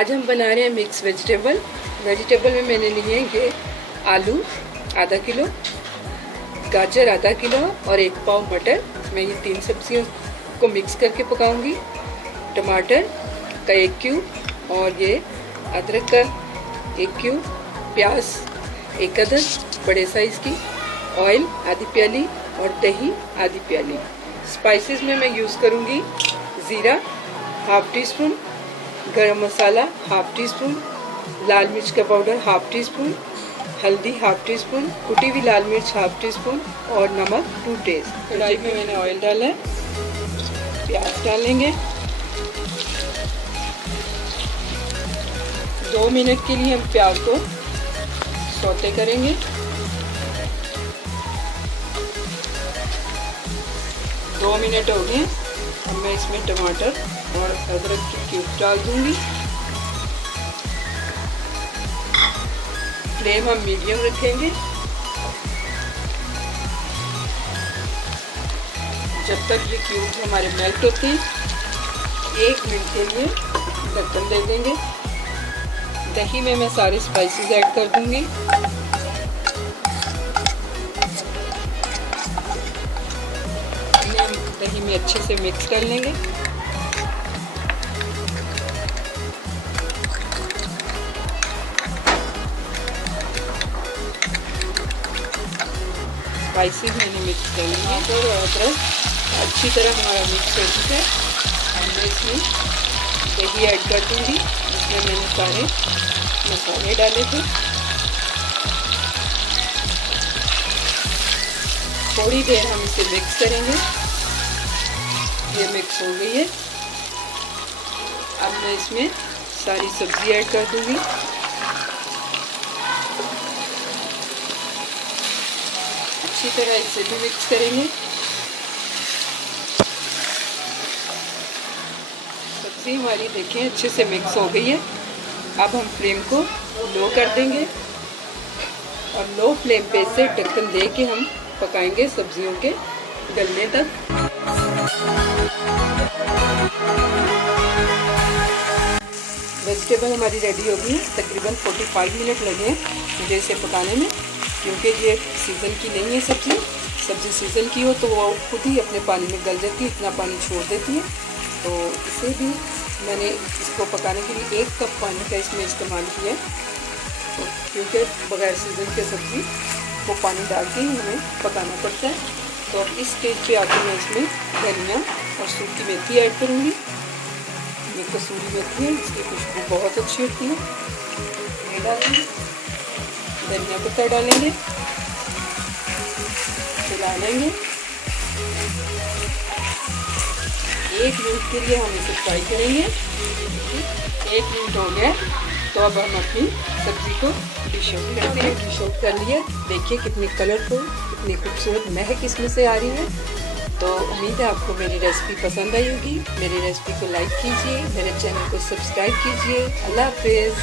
आज हम बना रहे हैं मिक्स वेजिटेबल में मैंने लिए हैं ये आलू आधा किलो, गाजर आधा किलो और 1 पाव मटर। मैं ये 3 सब्जियों को मिक्स करके पकाऊंगी। टमाटर का 1 क्यूब और ये अदरक का 1 क्यूब, प्याज 1 अदद बड़े साइज़ की, ऑयल आधी प्याली और दही आधी प्याली। स्पाइसेस में मैं यूज़ करूँगी ज़ीरा हाफ टी स्पून, गरम मसाला हाफ टी स्पून, लाल मिर्च का पाउडर हाफ टी स्पून, हल्दी हाफ टी स्पून, कुटी हुई लाल मिर्च हाफ टी स्पून और नमक टू टेस्ट। कढ़ाई में मैंने ऑयल डाला है, प्याज डालेंगे। 2 मिनट के लिए हम प्याज को सौते करेंगे। दो मिनट हो गए। अब मैं इसमें टमाटर और अदरक की क्यूब डाल दूंगी। फ्लेम हम मीडियम रखेंगे जब तक ये क्यूब हमारे मेल्ट होते हैं। 1 मिनट के लिए ढक्कन दे देंगे। दही में मैं सारे स्पाइसेस ऐड कर दूंगी। दही में अच्छे से मिक्स कर लेंगे। स्पाइसेस मैंने मिक्स कर लिया और अदरक अच्छी तरह हमारा मिक्स हो चुका है। अब मैं इसमें दही ऐड कर दूँगी। इसमें मैंने सारे मसाले डाले थे। थोड़ी देर हम इसे मिक्स करेंगे। ये मिक्स हो गई है। अब मैं इसमें सारी सब्जी ऐड कर दूँगी। अच्छी तरह इसे भी मिक्स करेंगे। सब्जी हमारी देखें अच्छे से मिक्स हो गई है। अब हम फ्लेम को लो कर देंगे और लो फ्लेम पे इसे ढक्कन दे के हम पकाएंगे सब्जियों के गलने तक। वेजिटेबल हमारी रेडी होगी। तकरीबन 45 मिनट लगे मुझे इसे पकाने में, क्योंकि ये सीज़न की नहीं है सब्ज़ी। सब्ज़ी सीज़न की हो तो वो खुद ही अपने पानी में गल जाती है, इतना पानी छोड़ देती है। तो इसे भी मैंने इसको पकाने के लिए 1 कप पानी का इसमें इस्तेमाल किया है। तो क्योंकि बग़ैर सीज़न के सब्ज़ी को पानी डाल के ही हमें पकाना पड़ता है। तो अब इस स्टेज पे आकर मैं इसमें धनिया और सूखी मेथी ऐड करूँगी। ये कसूरी मेथी है, इसकी खुशबू बहुत अच्छी होती है। ये डालेंगे, धनिया पत्ता डालेंगे, मिला लेंगे। 1 मिनट के लिए हम इसे फ्राई करेंगे। 1 मिनट हो गया, तो अब हम अपनी सब्ज़ी को डिश आउट करते हैं। डिश आउट कर लिया। देखिए कितनी कलरफुल, कितनी खूबसूरत महक इसमें से आ रही है। तो उम्मीद है आपको मेरी रेसिपी पसंद आई होगी। मेरी रेसिपी को लाइक कीजिए, मेरे चैनल को सब्सक्राइब कीजिए। अल्लाह हाफिज़।